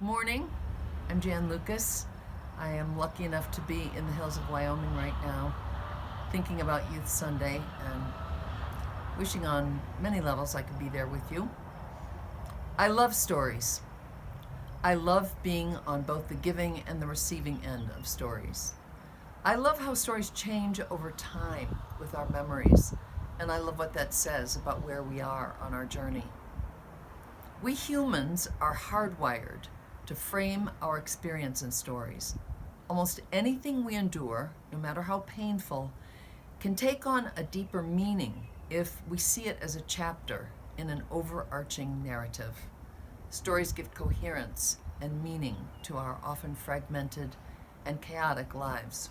Good morning. I'm Jan Lucas. I am lucky enough to be in the hills of Wyoming right now, thinking about Youth Sunday and wishing on many levels I could be there with you. I love stories. I love being on both the giving and the receiving end of stories. I love how stories change over time with our memories, and I love what that says about where we are on our journey. We humans are hardwired to frame our experience in stories. Almost anything we endure, no matter how painful, can take on a deeper meaning if we see it as a chapter in an overarching narrative. Stories give coherence and meaning to our often fragmented and chaotic lives.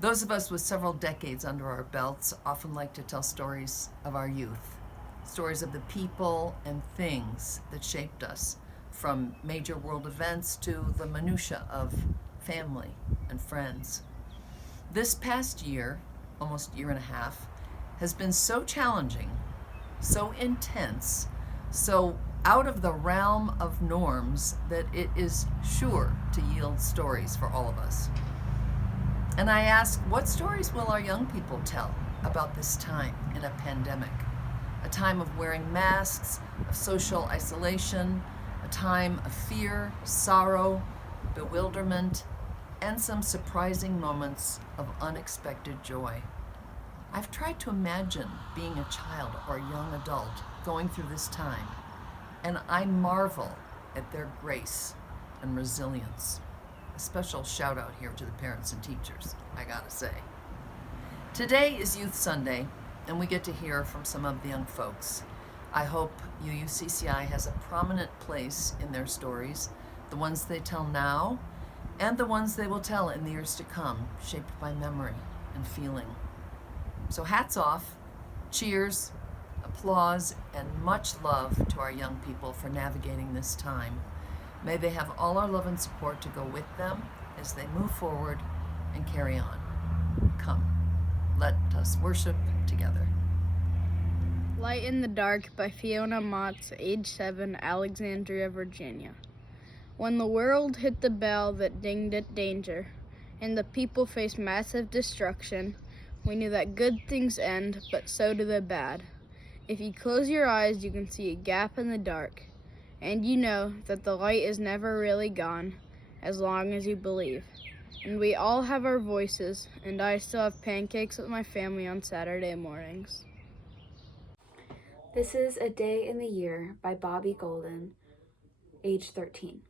Those of us with several decades under our belts often like to tell stories of our youth, stories of the people and things that shaped us, from major world events to the minutiae of family and friends. This past year, almost year and a half, has been so challenging, so intense, so out of the realm of norms that it is sure to yield stories for all of us. And I ask, what stories will our young people tell about this time in a pandemic? A time of wearing masks, of social isolation, a time of fear, sorrow, bewilderment, and some surprising moments of unexpected joy. I've tried to imagine being a child or a young adult going through this time, and I marvel at their grace and resilience. A special shout out here to the parents and teachers, I gotta say. Today is Youth Sunday, and we get to hear from some of the young folks. I hope UUCCI has a prominent place in their stories, the ones they tell now, and the ones they will tell in the years to come, shaped by memory and feeling. So hats off, cheers, applause, and much love to our young people for navigating this time. May they have all our love and support to go with them as they move forward and carry on. Come, let us worship together. Light in the Dark by Fiona Motts, age 7, Alexandria, Virginia. When the world hit the bell that dinged it danger, and the people faced massive destruction, we knew that good things end, but so do the bad. If you close your eyes, you can see a gap in the dark, and you know that the light is never really gone, as long as you believe. And we all have our voices, and I still have pancakes with my family on Saturday mornings. This is A Day in the Year by Bobby Golden, age 13.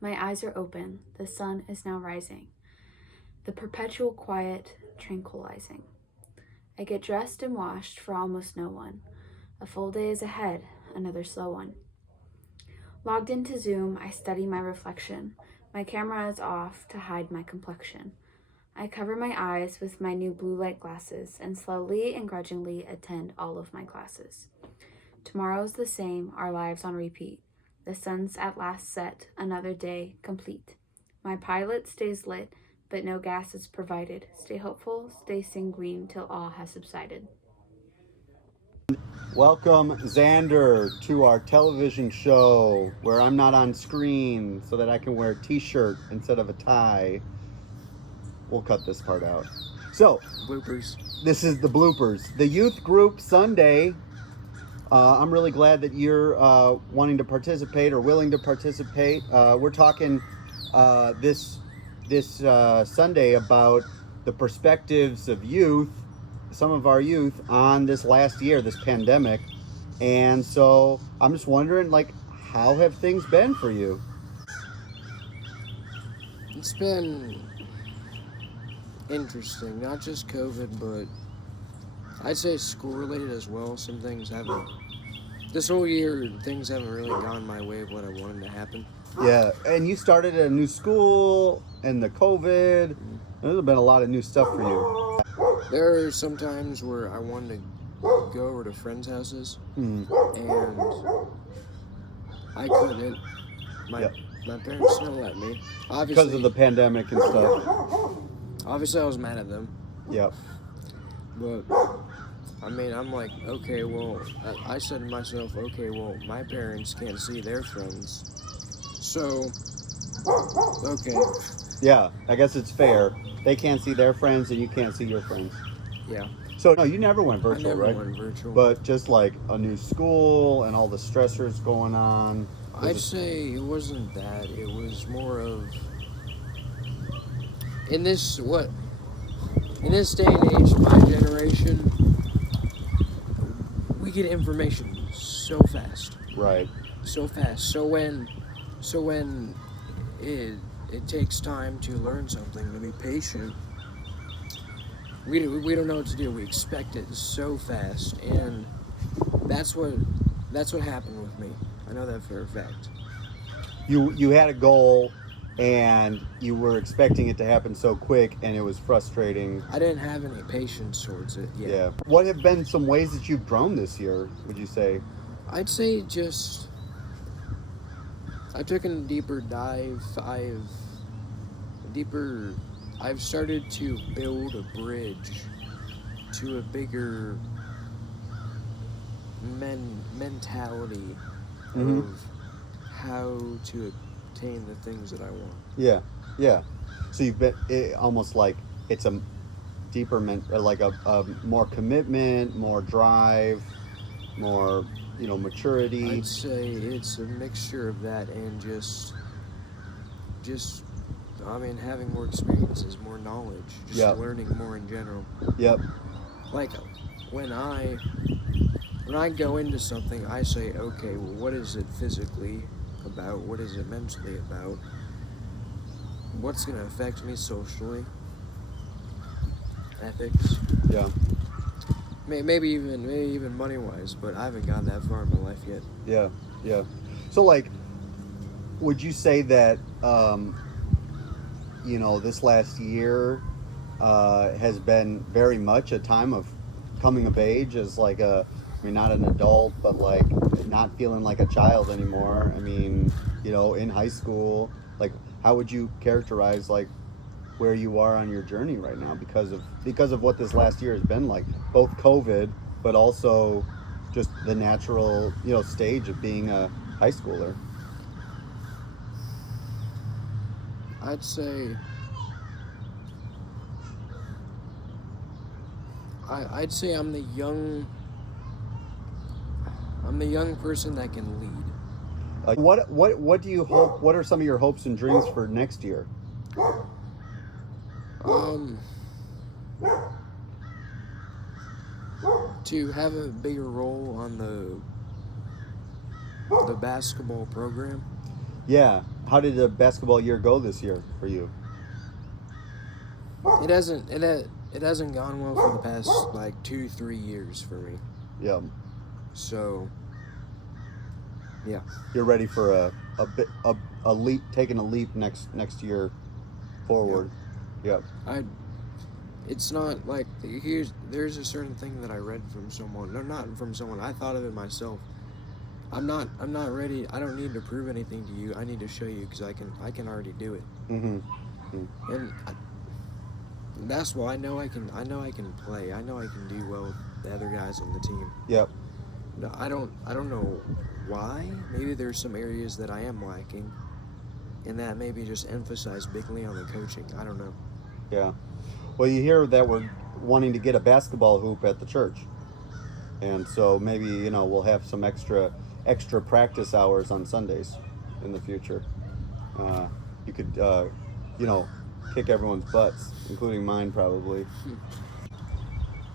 My eyes are open, the sun is now rising, the perpetual quiet tranquilizing. I get dressed and washed for almost no one. A full day is ahead, another slow one. Logged into Zoom, I study my reflection. My camera is off to hide my complexion. I cover my eyes with my new blue light glasses and slowly and grudgingly attend all of my classes. Tomorrow's the same, our lives on repeat. The sun's at last set, another day complete. My pilot stays lit, but no gas is provided. Stay hopeful, stay sanguine till all has subsided. Welcome, Xander, to our television show where I'm not on screen so that I can wear a t-shirt instead of a tie. We'll cut this part out. So, Bloopers. This is the bloopers. The youth group Sunday. I'm really glad that you're wanting to participate or willing to participate. We're talking this Sunday about the perspectives of youth, some of our youth, on this last year, this pandemic. And so I'm just wondering, how have things been for you? It's been interesting, not just COVID, but I'd say school-related as well. Some things haven't, this whole year, things haven't really gone my way of what I wanted to happen. Yeah, and you started at a new school, and the COVID, there's been a lot of new stuff for you. There are some times where I wanted to go over to friends' houses, and I couldn't. My parents didn't let me. Obviously, because of the pandemic and stuff. Obviously, I was mad at them. Yep. But I mean, I'm like, okay, well, I said to myself, okay, well, my parents can't see their friends. So, okay, Yeah, I guess it's fair. They can't see their friends and you can't see your friends. yeah. So no, you never went I virtual, never right? went virtual. But just like a new school and all the stressors going on. I'd say it wasn't that. It was more of, in this day and age, my generation, we get information so fast. Right. So fast. So when it takes time to learn something, to be patient, we don't know what to do. We expect it so fast, and that's what happened with me. I know that for a fact. You had a goal and you were expecting it to happen so quick and it was frustrating. I didn't have any patience towards it yet. Yeah. What have been some ways that you've grown this year, would you say? I'd say just I took a deeper dive. I've started to build a bridge to a bigger mentality of how to obtain the things that I want. Yeah. Yeah. So you've been almost like it's a deeper like a more commitment, more drive, more, maturity. I'd say it's a mixture of that and just I mean, having more experiences, more knowledge, just Yep. learning more in general. Yep. Like when I go into something, I say, okay, well, what is it physically about? What is it mentally about? What's going to affect me socially? Ethics. Yeah. Maybe even money wise, but I haven't gotten that far in my life yet. Yeah. Yeah. So like, would you say that this last year has been very much a time of coming of age as like not an adult, but like not feeling like a child anymore. I mean, in high school, like how would you characterize like where you are on your journey right now because of what this last year has been like, both COVID, but also just the natural, stage of being a high schooler? I'd say I'm the young person that can lead. What do you hope? What are some of your hopes and dreams for next year? To have a bigger role on the basketball program. Yeah. How did the basketball year go this year for you? It hasn't gone well for the past like 2-3 years for me. Yeah. So yeah. You're ready for a leap, taking a leap next year forward. Yep. It's not like there's a certain thing that I read from someone. No, not from someone. I thought of it myself. I'm not ready. I don't need to prove anything to you. I need to show you because I can already do it. And that's why I know I can play. I know I can do well with the other guys on the team. Yep. No, I don't know why. Maybe there's some areas that I am lacking, and that maybe just emphasize bigly on the coaching. I don't know. Yeah. Well, you hear that we're wanting to get a basketball hoop at the church, and so maybe we'll have some extra practice hours on Sundays in the future. You could kick everyone's butts, including mine probably.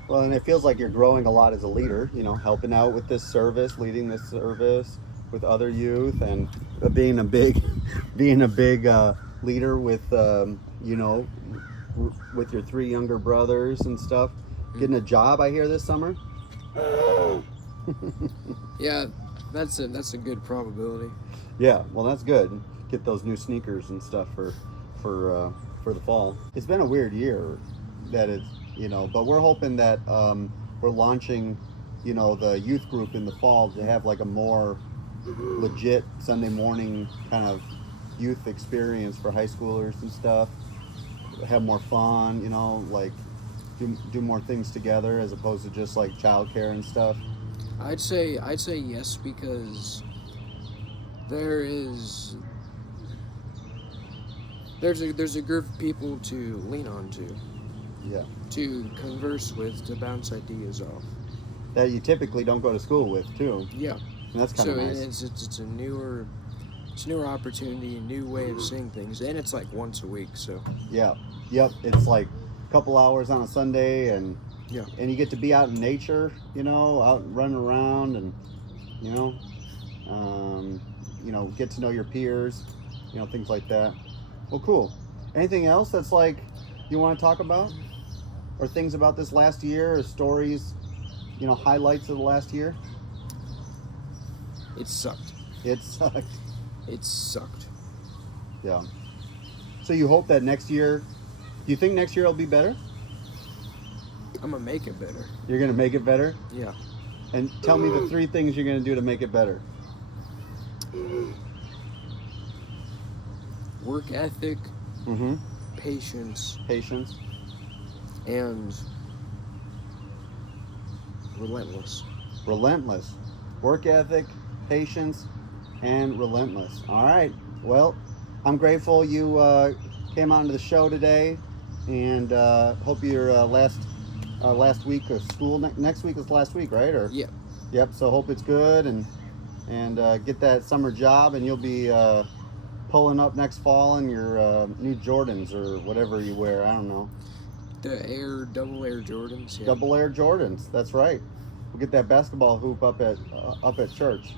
Well, and it feels like you're growing a lot as a leader, helping out with this service, leading this service with other youth, and being a big leader with with your 3 younger brothers and stuff. Getting a job, I hear, this summer. Yeah, that's a good probability. Yeah, well, that's good. Get those new sneakers and stuff for the fall. It's been a weird year, that it's but we're hoping that we're launching the youth group in the fall to have like a more legit Sunday morning kind of youth experience for high schoolers and stuff. Have more fun, like do more things together as opposed to just like childcare and stuff? I'd say yes, because there's a group of people to lean on to, Yeah. to converse with, to bounce ideas off. That you typically don't go to school with too. Yeah. And that's kind of So nice. it's a newer opportunity, a new way of seeing things, and it's like once a week. So Yeah. Yep. It's like a couple hours on a Sunday, and yeah. and you get to be out in nature, out and running around, and you know, get to know your peers, things like that. Well, cool. Anything else that's like you want to talk about, or things about this last year, or stories, highlights of the last year? It sucked. It sucked. It sucked. Yeah. So you hope that next year, do you think next year will be better? I'm gonna make it better. You're gonna make it better? Yeah. And tell me the 3 things you're gonna do to make it better. Work ethic, Mm-hmm. patience, Patience. and relentless. Relentless. Work ethic, patience, and relentless. All right. Well, I'm grateful you came on to the show today, and hope your last week of school. Next week is last week, right? Or Yeah. Yep. So hope it's good, and get that summer job, and you'll be pulling up next fall in your new Jordans or whatever you wear. I don't know. The double air Jordans. Yeah. Double Air Jordans. That's right. We'll get that basketball hoop up at church.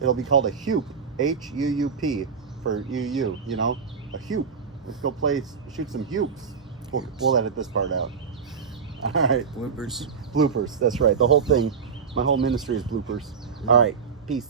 It'll be called a hoop, H-U-U-P for UU. A hoop. Let's go shoot some hoops. We'll edit this part out. All right. Bloopers. Bloopers. That's right. The whole thing. My whole ministry is bloopers. All right. Peace.